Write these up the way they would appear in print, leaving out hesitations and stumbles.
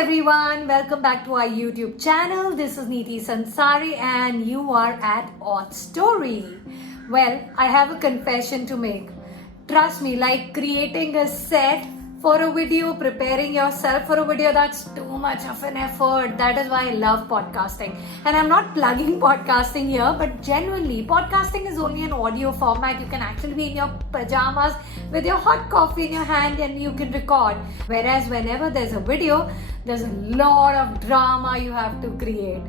everyone, welcome back to our YouTube channel. This is Neeti Sansari and you are at Auth Story. Well, I have a confession to make. Trust me, like creating a set for a video, preparing yourself for a video, that's too much of an effort. That is why I love podcasting. And I'm not plugging podcasting here, but genuinely, podcasting is only an audio format. You can actually be in your pajamas with your hot coffee in your hand and you can record. Whereas whenever there's a video, there's a lot of drama you have to create.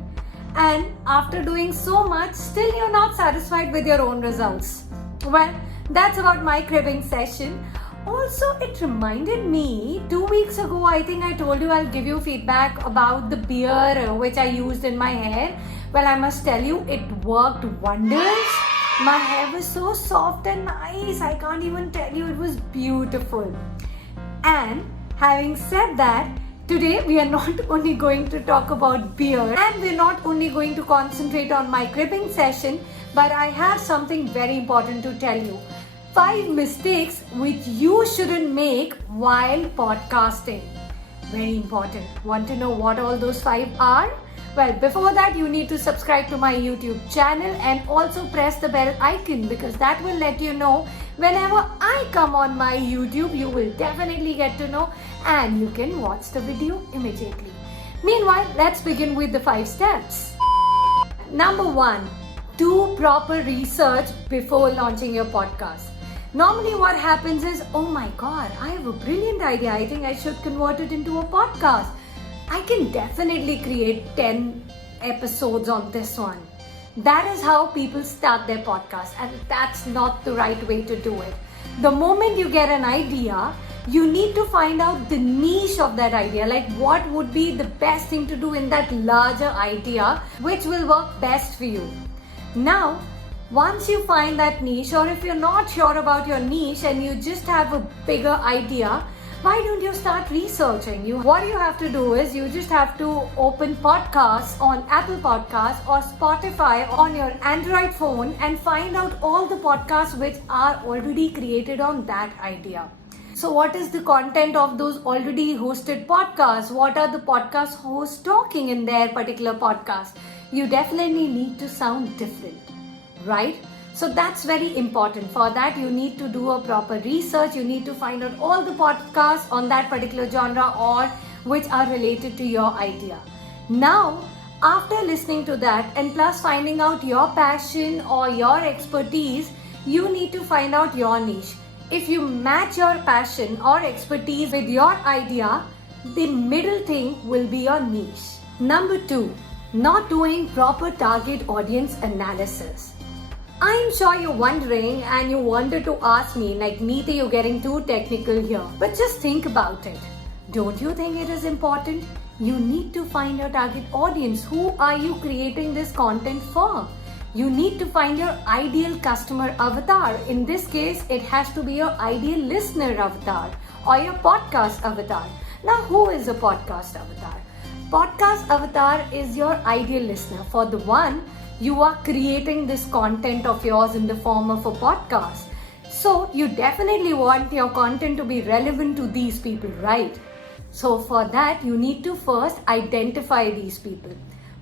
And after doing so much, still you're not satisfied with your own results. Well, that's about my cribbing session. Also, it reminded me 2 weeks ago, I think I told you I'll give you feedback about the beer which I used in my hair. Well, I must tell you, it worked wonders. My hair was so soft and nice. I can't even tell you, it was beautiful. And having said that, today we are not only going to talk about beer and we're not only going to concentrate on my cribbing session, but I have something very important to tell you. 5 mistakes which you shouldn't make while podcasting. Very important. Want to know what all those 5 are? Well, before that, you need to subscribe to my YouTube channel and also press the bell icon because that will let you know whenever I come on my YouTube, you will definitely get to know and you can watch the video immediately. Meanwhile, let's begin with the 5 steps. Number 1, do proper research before launching your podcast. Normally what happens is, oh my god, I have a brilliant idea. I think I should convert it into a podcast. I can definitely create 10 episodes on this one. That is how people start their podcast and that's not the right way to do it. The moment you get an idea, you need to find out the niche of that idea. Like what would be the best thing to do in that larger idea which will work best for you. Now, once you find that niche, or if you're not sure about your niche and you just have a bigger idea, why don't you start researching? What you have to do is you just have to open podcasts on Apple Podcasts or Spotify on your Android phone and find out all the podcasts which are already created on that idea. So what is the content of those already hosted podcasts? What are the podcast hosts talking in their particular podcast? You definitely need to sound different. Right? So that's very important. For that, you need to do a proper research. You need to find out all the podcasts on that particular genre or which are related to your idea. Now, after listening to that and plus finding out your passion or your expertise, you need to find out your niche. If you match your passion or expertise with your idea, the middle thing will be your niche. Number 2, not doing proper target audience analysis. I'm sure you're wondering and you wanted to ask me like, Neeti, you're getting too technical here. But just think about it. Don't you think it is important? You need to find your target audience. Who are you creating this content for? You need to find your ideal customer avatar. In this case, it has to be your ideal listener avatar or your podcast avatar. Now, who is a podcast avatar? Podcast avatar is your ideal listener. For the one, you are creating this content of yours in the form of a podcast. So you definitely want your content to be relevant to these people, right? So for that, you need to first identify these people.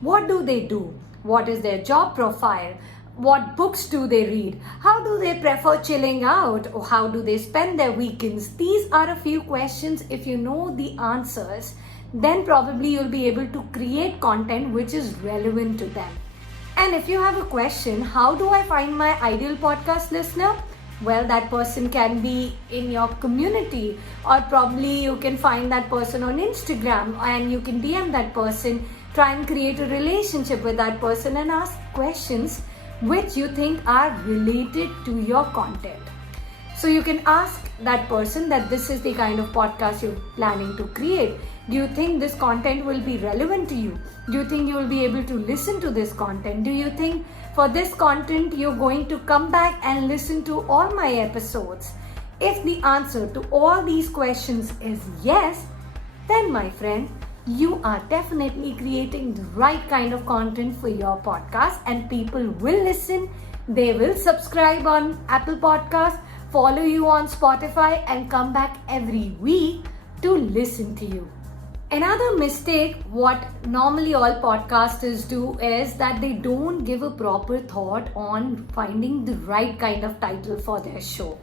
What do they do? What is their job profile? What books do they read? How do they prefer chilling out? Or how do they spend their weekends? These are a few questions. If you know the answers, then probably you'll be able to create content which is relevant to them. And if you have a question, how do I find my ideal podcast listener? Well, that person can be in your community or probably you can find that person on Instagram and you can DM that person, try and create a relationship with that person and ask questions which you think are related to your content. So you can ask that person that this is the kind of podcast you're planning to create. Do you think this content will be relevant to you? Do you think you will be able to listen to this content? Do you think for this content you're going to come back and listen to all my episodes? If the answer to all these questions is yes, then my friend, you are definitely creating the right kind of content for your podcast and people will listen. They will subscribe on Apple Podcasts, follow you on Spotify and come back every week to listen to you. Another mistake what normally all podcasters do is that they don't give a proper thought on finding the right kind of title for their show.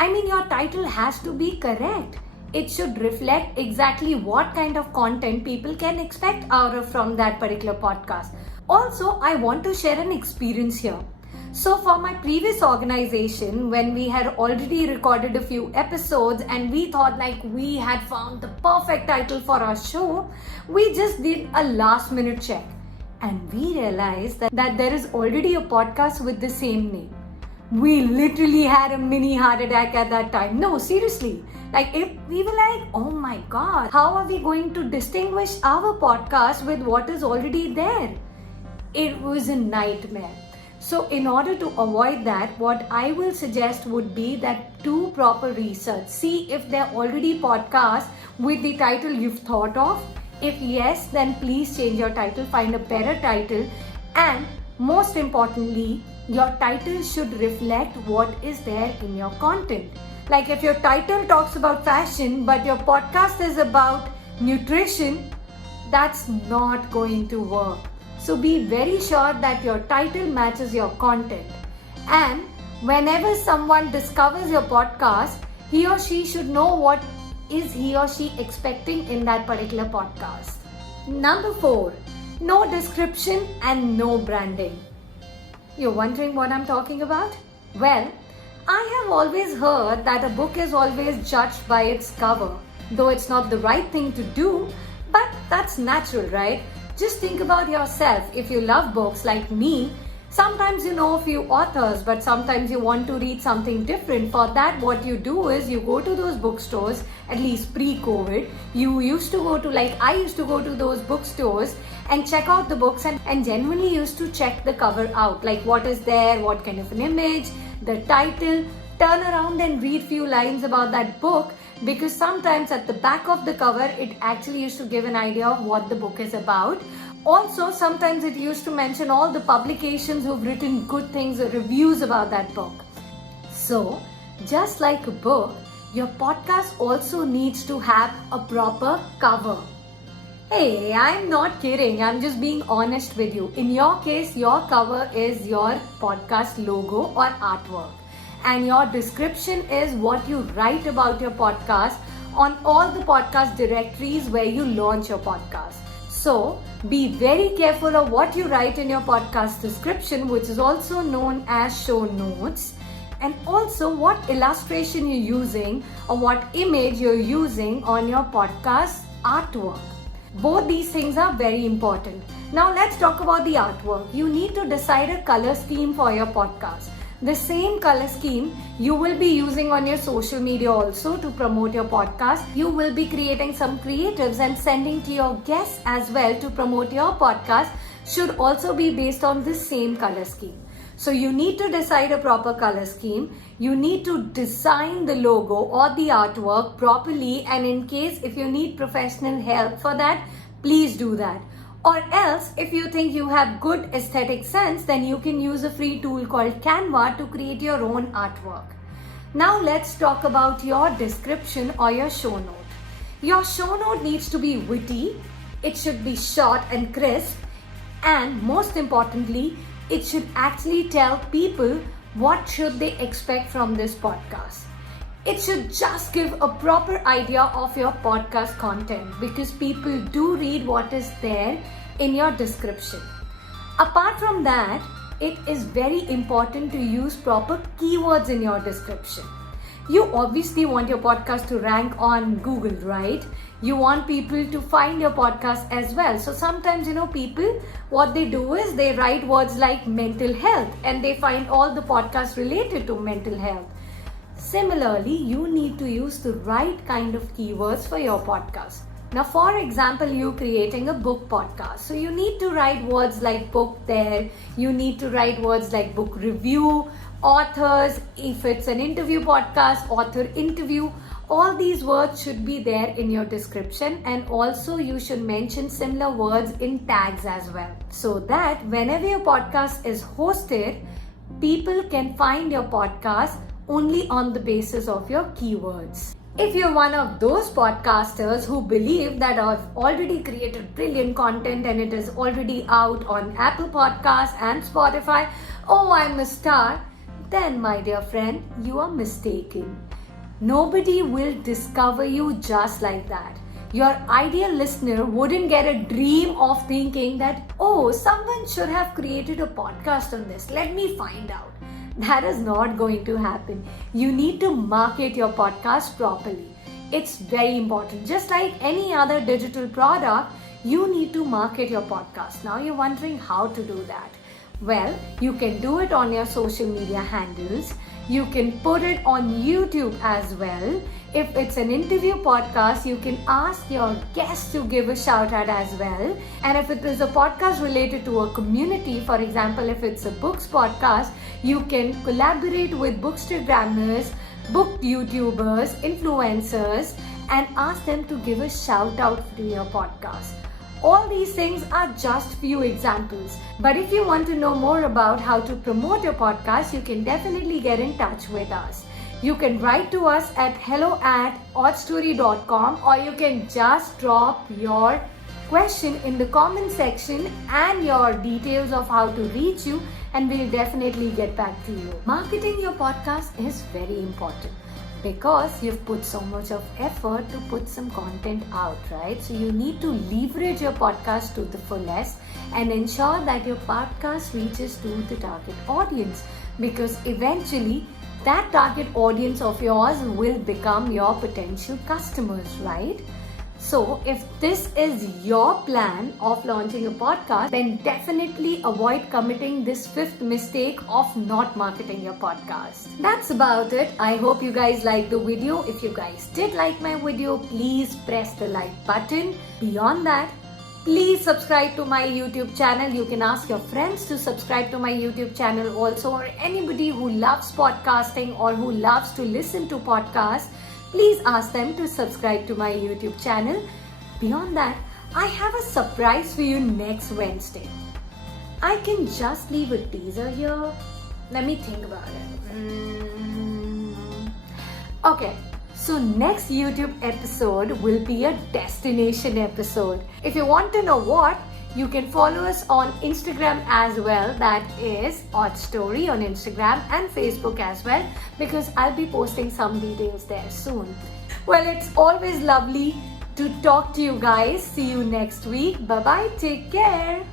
I mean, your title has to be correct. It should reflect exactly what kind of content people can expect out of from that particular podcast. Also, I want to share an experience here. So for my previous organization, when we had already recorded a few episodes and we thought like we had found the perfect title for our show, we just did a last minute check and we realized that there is already a podcast with the same name. We literally had a mini heart attack at that time. No, seriously. Like if we were like, oh my God, how are we going to distinguish our podcast with what is already there? It was a nightmare. So in order to avoid that, what I will suggest would be that do proper research. See if there are already podcasts with the title you've thought of. If yes, then please change your title, find a better title, and most importantly, your title should reflect what is there in your content. Like if your title talks about fashion, but your podcast is about nutrition, that's not going to work. So be very sure that your title matches your content. And whenever someone discovers your podcast, he or she should know what is he or she expecting in that particular podcast. Number 4, no description and no branding. You're wondering what I'm talking about? Well, I have always heard that a book is always judged by its cover, though it's not the right thing to do, but that's natural, right? Just think about yourself. If you love books like me, sometimes you know a few authors, but sometimes you want to read something different. For that, what you do is you go to those bookstores, at least pre-COVID. You used to go to, I used to go to those bookstores and check out the books and genuinely used to check the cover out. Like what is there, what kind of an image, the title, turn around and read few lines about that book, because sometimes at the back of the cover it actually used to give an idea of what the book is about. Also, sometimes it used to mention all the publications who've written good things or reviews about that book. So, just like a book, your podcast also needs to have a proper cover. Hey, I'm not kidding. I'm just being honest with you. In your case, your cover is your podcast logo or artwork. And your description is what you write about your podcast on all the podcast directories where you launch your podcast. So be very careful of what you write in your podcast description, which is also known as show notes, and also what illustration you're using or what image you're using on your podcast artwork. Both these things are very important. Now let's talk about the artwork. You need to decide a color scheme for your podcast. The same color scheme you will be using on your social media also to promote your podcast. You will be creating some creatives and sending to your guests as well to promote your podcast should also be based on the same color scheme. So you need to decide a proper color scheme. You need to design the logo or the artwork properly, and in case if you need professional help for that, please do that. Or else, if you think you have good aesthetic sense, then you can use a free tool called Canva to create your own artwork. Now let's talk about your description or your show note. Your show note needs to be witty, it should be short and crisp, and most importantly, it should actually tell people what should they expect from this podcast. It should just give a proper idea of your podcast content, because people do read what is there in your description. Apart from that, it is very important to use proper keywords in your description. You obviously want your podcast to rank on Google, right? You want people to find your podcast as well. So sometimes, people, what they do is they write words like mental health and they find all the podcasts related to mental health. Similarly, you need to use the right kind of keywords for your podcast. Now, for example, you're creating a book podcast. So you need to write words like book there. You need to write words like book review, authors. If it's an interview podcast, author interview. All these words should be there in your description, and also you should mention similar words in tags as well, so that whenever your podcast is hosted, people can find your podcast only on the basis of your keywords. If you're one of those podcasters who believe that I've already created brilliant content and it is already out on Apple Podcasts and Spotify, oh, I'm a star, then my dear friend, you are mistaken. Nobody will discover you just like that. Your ideal listener wouldn't get a dream of thinking that, oh, someone should have created a podcast on this. Let me find out. That is not going to happen. You need to market your podcast properly. It's very important. Just like any other digital product, you need to market your podcast. Now you're wondering how to do that. Well, you can do it on your social media handles. You can put it on YouTube as well. If it's an interview podcast, you can ask your guests to give a shout out as well. And if it is a podcast related to a community, for example, if it's a books podcast, you can collaborate with bookstagrammers, book YouTubers, influencers, and ask them to give a shout out to your podcast. All these things are just few examples. But if you want to know more about how to promote your podcast, you can definitely get in touch with us. You can write to us at hello@oddstory.com, or you can just drop your question in the comment section and your details of how to reach you, and we'll definitely get back to you. Marketing your podcast is very important because you've put so much of effort to put some content out, right? So you need to leverage your podcast to the fullest and ensure that your podcast reaches to the target audience, because eventually that target audience of yours will become your potential customers, right? So if this is your plan of launching a podcast, then definitely avoid committing this fifth mistake of not marketing your podcast. That's about it. I hope you guys liked the video. If you guys did like my video, please press the like button. Beyond that, please subscribe to my YouTube channel. You can ask your friends to subscribe to my YouTube channel also, or anybody who loves podcasting or who loves to listen to podcasts. Please ask them to subscribe to my YouTube channel. Beyond that, I have a surprise for you next Wednesday. I can just leave a teaser here. Let me think about it. Okay. So next YouTube episode will be a destination episode. If you want to know what, you can follow us on Instagram as well. That is Odd Story on Instagram and Facebook as well, because I'll be posting some details there soon. Well, it's always lovely to talk to you guys. See you next week. Bye-bye. Take care.